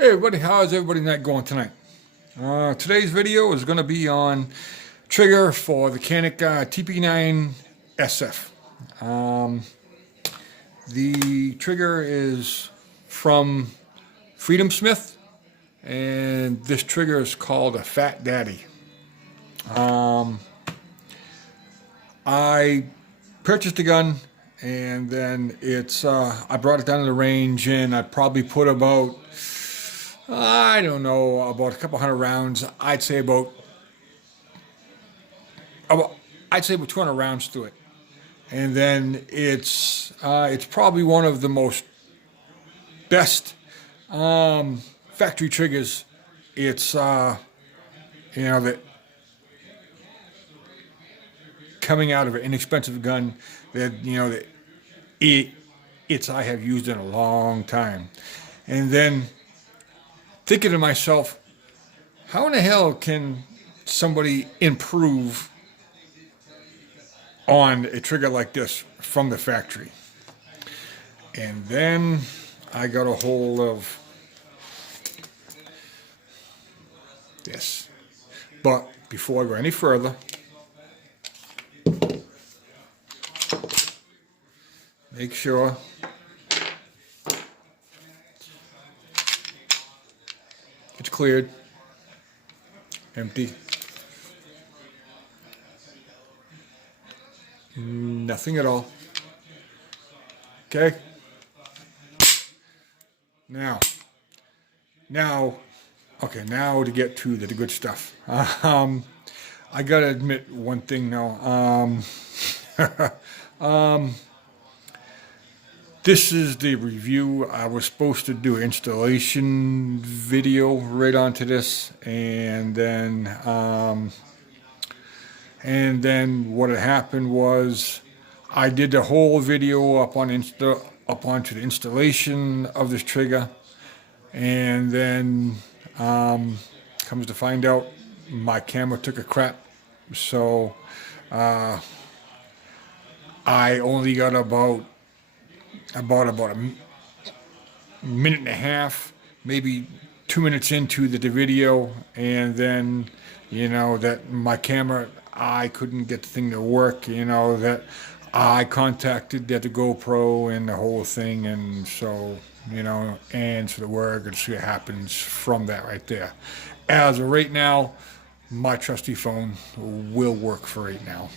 Hey everybody, how's everybody night going tonight? Today's video is going to be on trigger for the Canic TP9 SF. The trigger is from Freedomsmith, and this trigger is called a Fat Daddy. I purchased a gun, and then I brought it down to the range, and I probably put about I don't know, about a couple hundred rounds. I'd say about 200 rounds through it, and then it's probably one of the most best factory triggers. It's that coming out of an inexpensive gun that I have used in a long time, and then thinking to myself, how in the hell can somebody improve on a trigger like this from the factory? And then I got a hold of this. But before I go any further, make sure it's cleared, empty, nothing at all. Okay. Now to get to the good stuff. I gotta admit one thing now. This is the review. I was supposed to do an installation video right onto this, and then what had happened was I did the whole video up onto the installation of this trigger, and then comes to find out my camera took a crap, so I only got about a minute and a half, maybe 2 minutes into the video, and then that my camera, I couldn't get the thing to work, that I contacted the GoPro and the whole thing, and so we're going to see what happens from that right there. As of right now, my trusty phone will work for right now,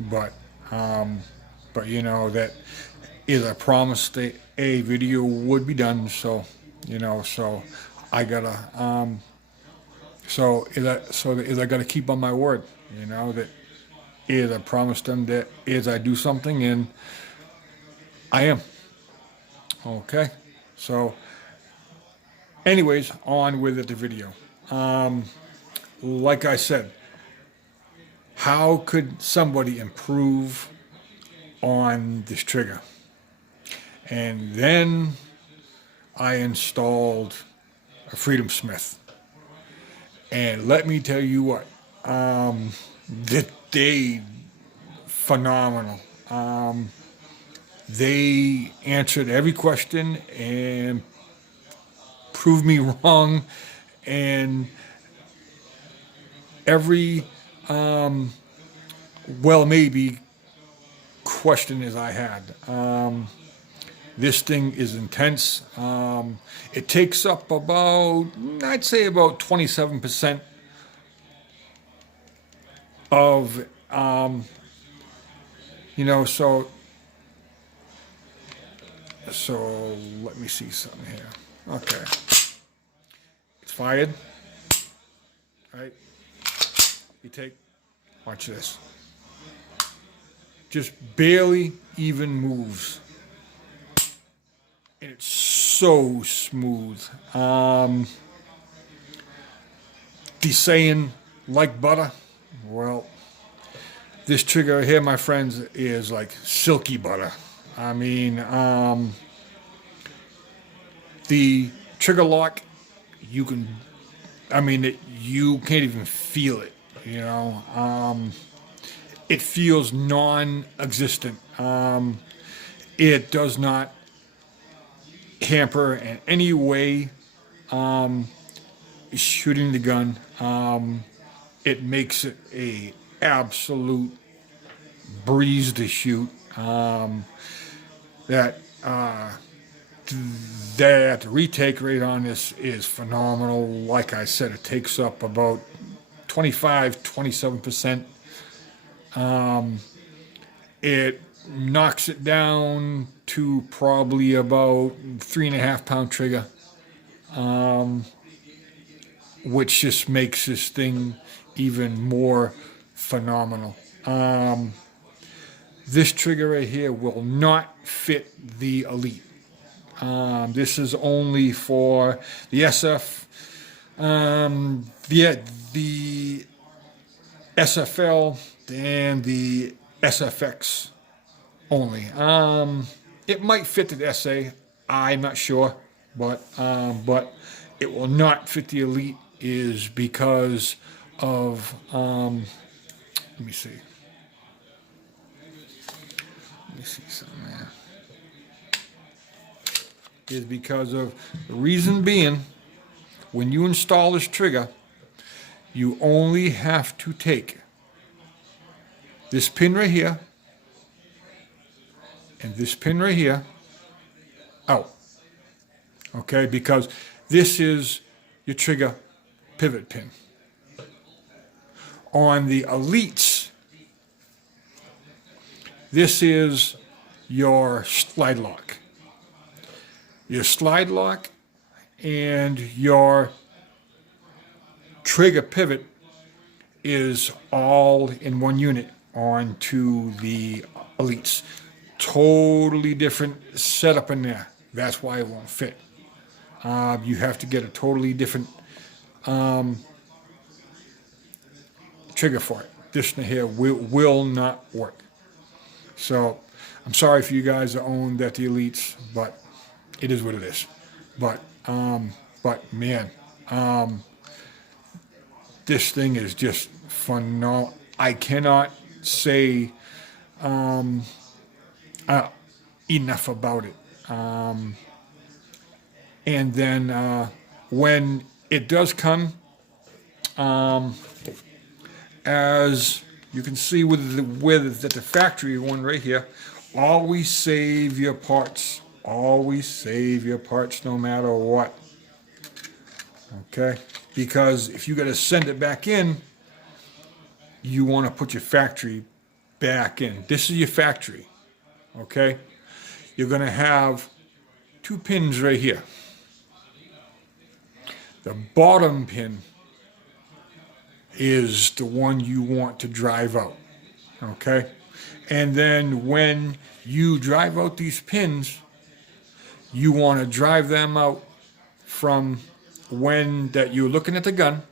but that is I promised a video would be done, so I gotta I gotta keep on my word, that is I promised them that is I do something, and I am. Okay, so anyways, on with the video. Like I said, how could somebody improve on this trigger? And then I installed a Freedomsmith, and let me tell you what, they phenomenal. They answered every question and proved me wrong, and every maybe question as I had. This thing is intense. It takes up I'd say about 27% of, so let me see something here. Okay. It's fired, right? Watch this. Just barely even moves. And it's so smooth. The saying, like butter, well, this trigger here, my friends, is like silky butter. I mean, the trigger lock, you can't even feel it, it feels non-existent. It does not hamper in any way shooting the gun. It makes it a absolute breeze to shoot. That that retake rate on this is phenomenal. Like I said, it takes up about 27%. It knocks it down to probably about 3.5 pound trigger, which just makes this thing even more phenomenal. This trigger right here will not fit the Elite. This is only for the SF, the SFL, and the SFX only. It might fit the SA. I'm not sure, but it will not fit the Elite. Is because of let me see. Let me see something there. Is because of the reason being, when you install this trigger, you only have to take this pin right here and this pin right here out. Okay, because this is your trigger pivot pin. On the Elites, this is your slide lock. Your slide lock and your trigger pivot is all in one unit onto the Elites. Totally different setup in there. That's why it won't fit. You have to get a totally different trigger for it. This one here will not work. So I'm sorry for you guys that own the Elites, but it is what it is. But man, this thing is just phenomenal. I cannot say enough about it. And then when it does come, as you can see with the factory one right here, always save your parts. Always save your parts no matter what. Okay? Because if you got to send it back in, you want to put your factory back in. This is your factory. Okay? You're going to have 2 pins right here. The bottom pin is the one you want to drive out. Okay? And then when you drive out these pins, you want to drive them out from when that you're looking at the gun.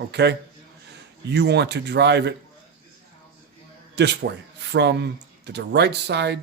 Okay? You want to drive it this way, from the right side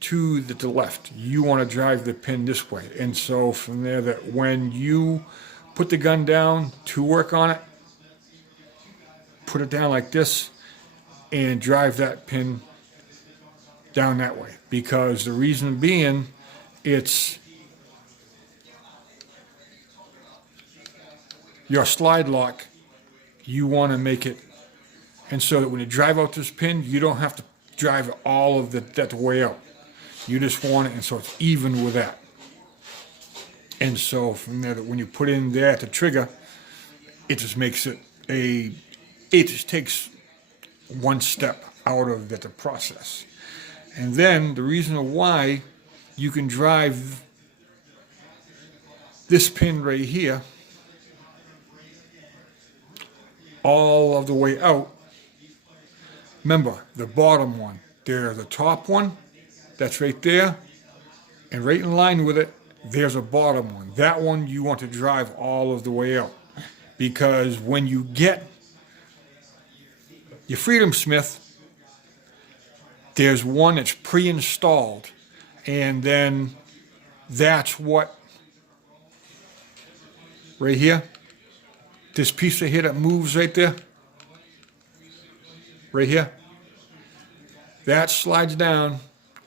to the left. You want to drive the pin this way. And so from there, that when you put the gun down to work on it, put it down like this and drive that pin down that way. Because the reason being, it's your slide lock, you want to make it, and so that when you drive out this pin, you don't have to drive all of that way out. You just want it, and so it's even with that. And so from there, that when you put in there the trigger, it just makes it it just takes one step out of the process. And then the reason why you can drive this pin right here all of the way out. Remember, the bottom one, there's the top one, that's right there, and right in line with it, there's a bottom one. That one you want to drive all of the way out. Because when you get your Freedomsmith, there's one that's pre-installed, and then that's what, right here, this piece of here that moves right there, right here, that slides down,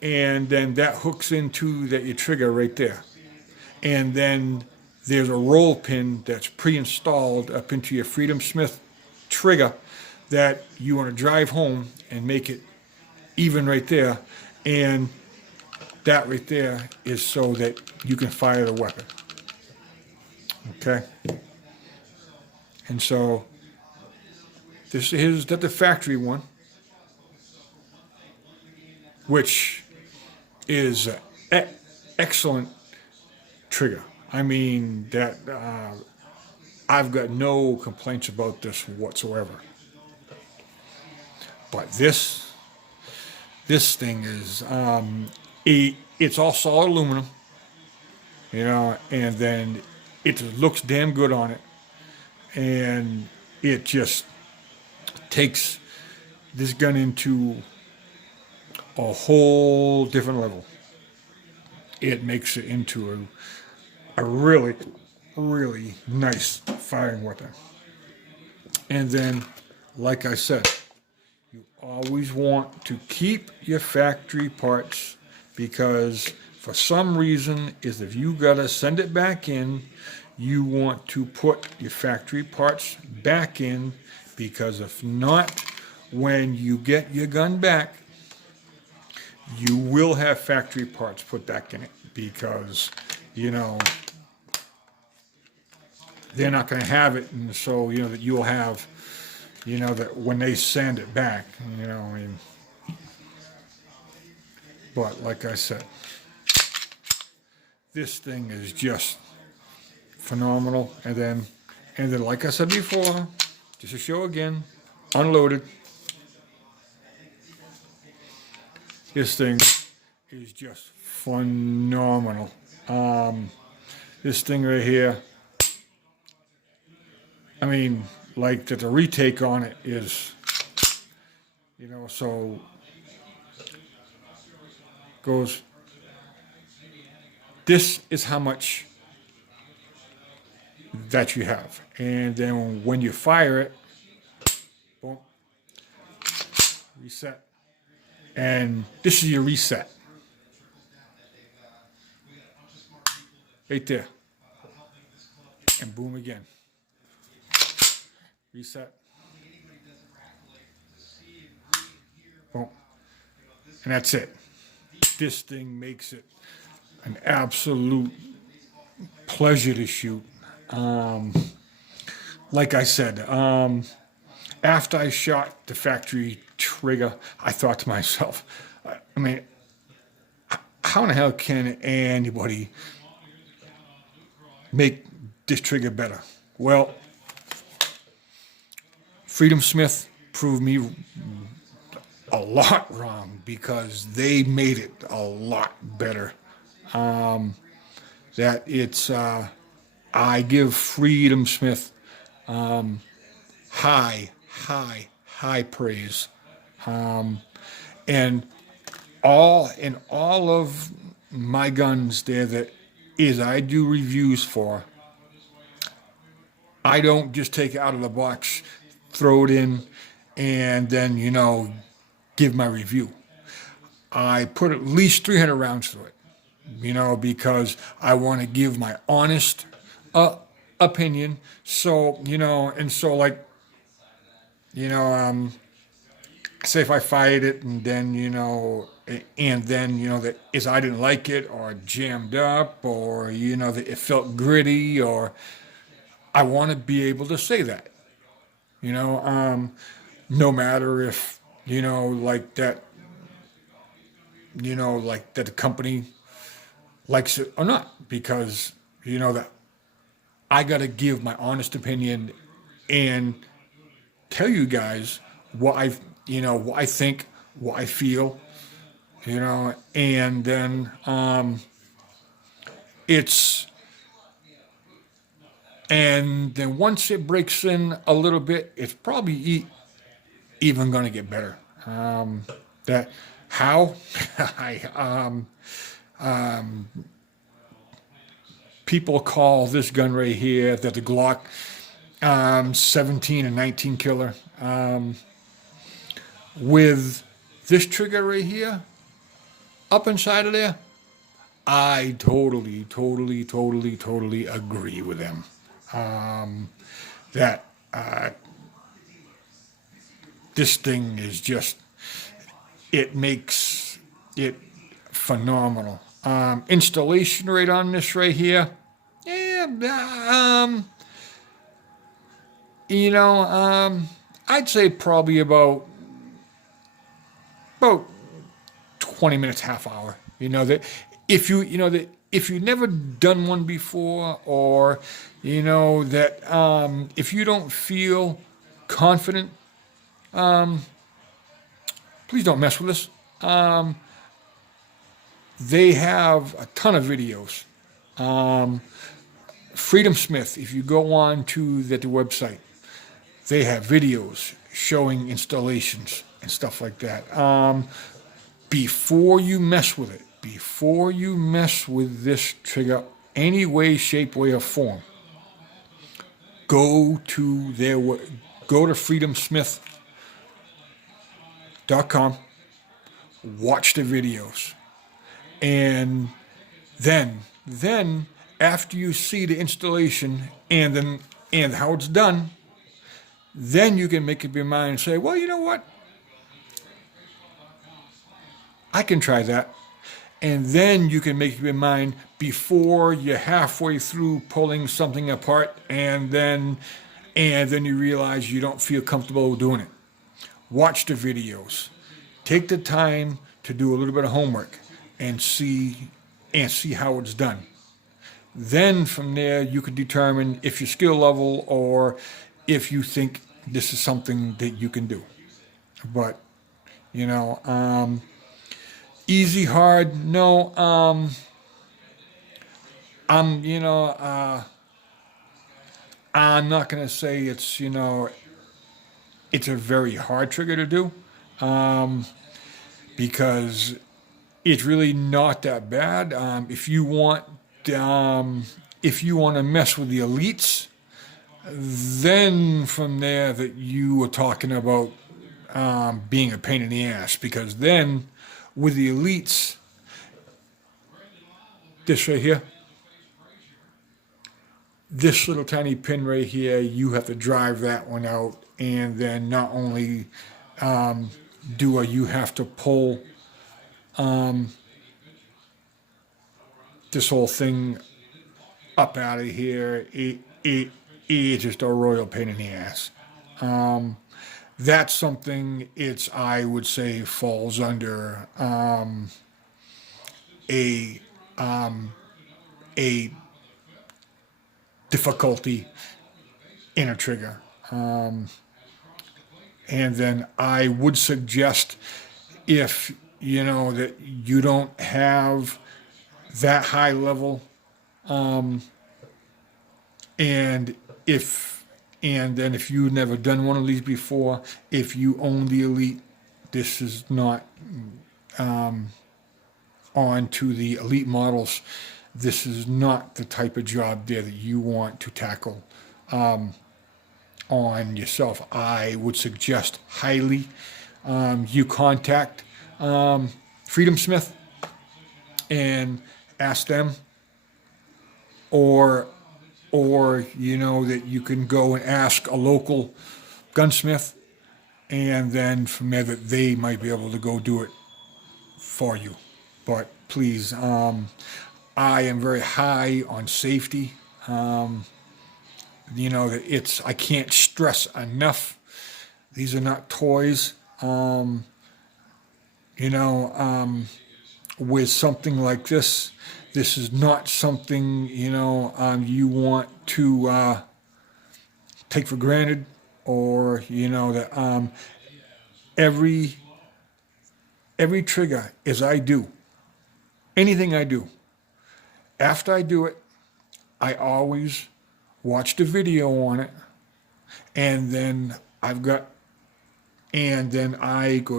and then that hooks into your trigger right there. And then there's a roll pin that's pre-installed up into your Freedomsmith trigger that you want to drive home and make it even right there. And that right there is so that you can fire the weapon. Okay? And so this is the factory one, which is an excellent trigger. I mean, that I've got no complaints about this whatsoever. But this thing is, it's all solid aluminum, you know, and then it looks damn good on it. And it just takes this gun into a whole different level. It makes it into a really, really nice firing weapon. And then, like I said, you always want to keep your factory parts, because for some reason, if you gotta send it back in, you want to put your factory parts back in, because if not, when you get your gun back, you will have factory parts put back in it, because, you know, they're not going to have it, and so, you know, that you'll have, you know, that when they send it back, you know, I mean, but like I said, this thing is just phenomenal. And then like I said before, just to show again, unloaded. This thing is just phenomenal. This thing right here, I mean, like that the retake on it is, you know, so goes, this is how much that you have. And then when you fire it, boom, reset. And this is your reset. Right there. And boom again. Reset. Boom. And that's it. This thing makes it an absolute pleasure to shoot. Like I said, after I shot the factory trigger, I thought to myself, I mean, how in the hell can anybody make this trigger better? Well, Freedomsmith proved me a lot wrong, because they made it a lot better. That it's, I give Freedomsmith high praise. And all of my guns there that is I do reviews for, I don't just take it out of the box, throw it in, and then, you know, give my review. I put at least 300 rounds through it, you know, because I want to give my honest opinion. So, you know, and so like, you know, say if I fired it and then, you know, that is I didn't like it, or jammed up, or, you know, that it felt gritty, or I want to be able to say that, you know, no matter if, you know, like that, you know, like that the company likes it or not, because, you know, that I got to give my honest opinion and tell you guys what I think, what I feel, you know, and then and then once it breaks in a little bit, it's probably even going to get better. That how people call this gun right here that the Glock 17 and 19 killer. With this trigger right here, up inside of there, I totally, totally, totally, totally agree with them. That this thing is just, it makes it phenomenal. Installation rate on this right here, yeah, I'd say probably about 20 minutes, half hour. That if you've never done one before, or that if you don't feel confident, please don't mess with this. They have a ton of videos. Freedomsmith, if you go on to the website, they have videos showing installations and stuff like that. Before you mess with it, before you mess with this trigger, any way, shape, way, or form, go to freedomsmith.com, watch the videos, and then after you see the installation and how it's done, then you can make up your mind and say, well, you know what? I can try that. And then you can make up your mind before you're halfway through pulling something apart, and then you realize you don't feel comfortable doing it. Watch the videos. Take the time to do a little bit of homework and see how it's done. Then from there you can determine if your skill level, or if you think this is something that you can do. But easy, hard, no. I'm not gonna say it's a very hard trigger to do, because it's really not that bad. If you want to mess with the elites, then from there that you were talking about being a pain in the ass, because then with the elites, this right here, this little tiny pin right here, you have to drive that one out, and then not only you have to pull this whole thing up out of here. It's just a royal pain in the ass. That's something I would say falls under a difficulty in a trigger. And then I would suggest, if that you don't have that high level, and then if you've never done one of these before, if you own the Elite, this is not on to the Elite models. This is not the type of job there that you want to tackle on yourself. I would suggest highly you contact Freedomsmith and ask them, or that you can go and ask a local gunsmith, and then from there that they might be able to go do it for you. But please, I am very high on safety. That I can't stress enough. These are not toys. With something like this, this is not something, you want to take for granted, or, that every trigger, as I do, anything I do, after I do it, I always watch the video on it, and then I go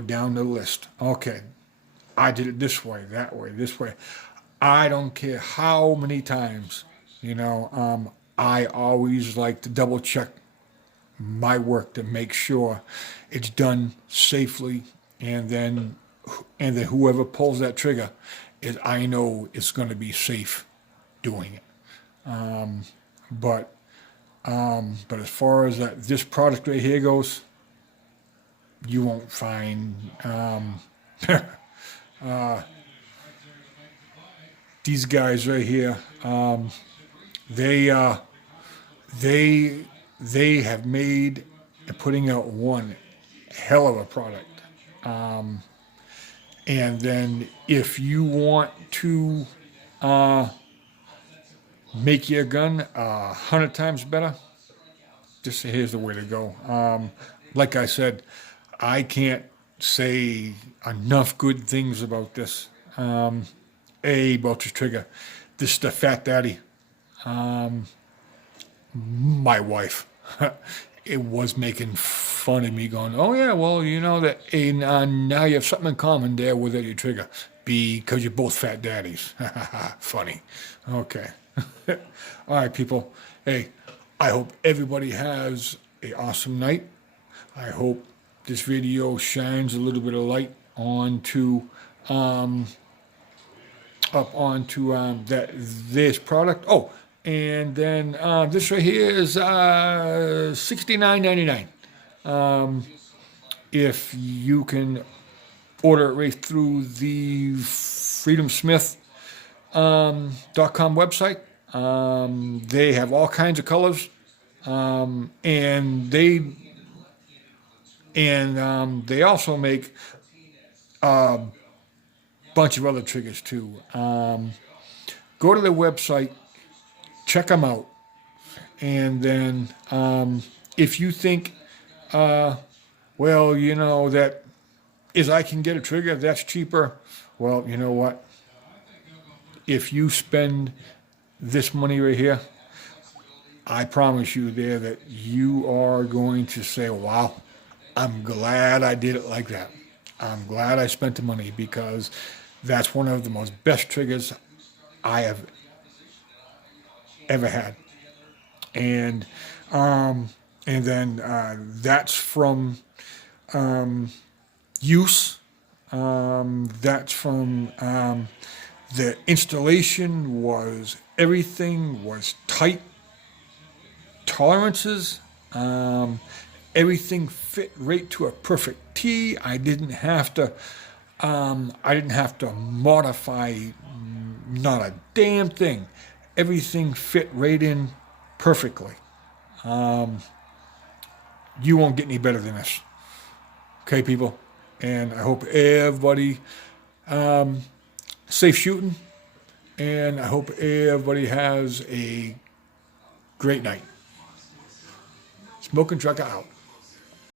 down the list. Okay, I did it this way, that way, this way. I don't care how many times, I always like to double check my work to make sure it's done safely, and then whoever pulls that trigger is I know it's going to be safe doing it. But as far as this product right here goes, you won't find these guys right here. They have made and putting out one hell of a product. And then if you want to make your gun 100 times better, just here's the way to go. Like I said, I can't say enough good things about this. About this trigger. This is the Fat Daddy. My wife it was making fun of me, going, "Oh yeah, well, you know that, and now you have something in common there with your trigger, because you're both fat daddies." Funny. Okay. All right, people. Hey, I hope everybody has an awesome night. I hope this video shines a little bit of light onto this product. Oh, and then this right here is $69.99. If you can order it right through the freedomsmith.com website. They have all kinds of colors, and they also make a bunch of other triggers too. Go to their website, check them out, and then if you think, well, you know, that is I can get a trigger that's cheaper, well, you know what? If you spend this money right here, I promise you there that you are going to say, wow, I'm glad I did it like that. I'm glad I spent the money, because that's one of the most best triggers I have ever had. And then that's from use. That's from the installation was, everything was tight. Tolerances, everything fit right to a perfect T. I didn't have to modify not a damn thing. Everything fit right in perfectly. You won't get any better than this. Okay, people? And I hope everybody safe shooting, and I hope everybody has a great night. Smoking Trucker out.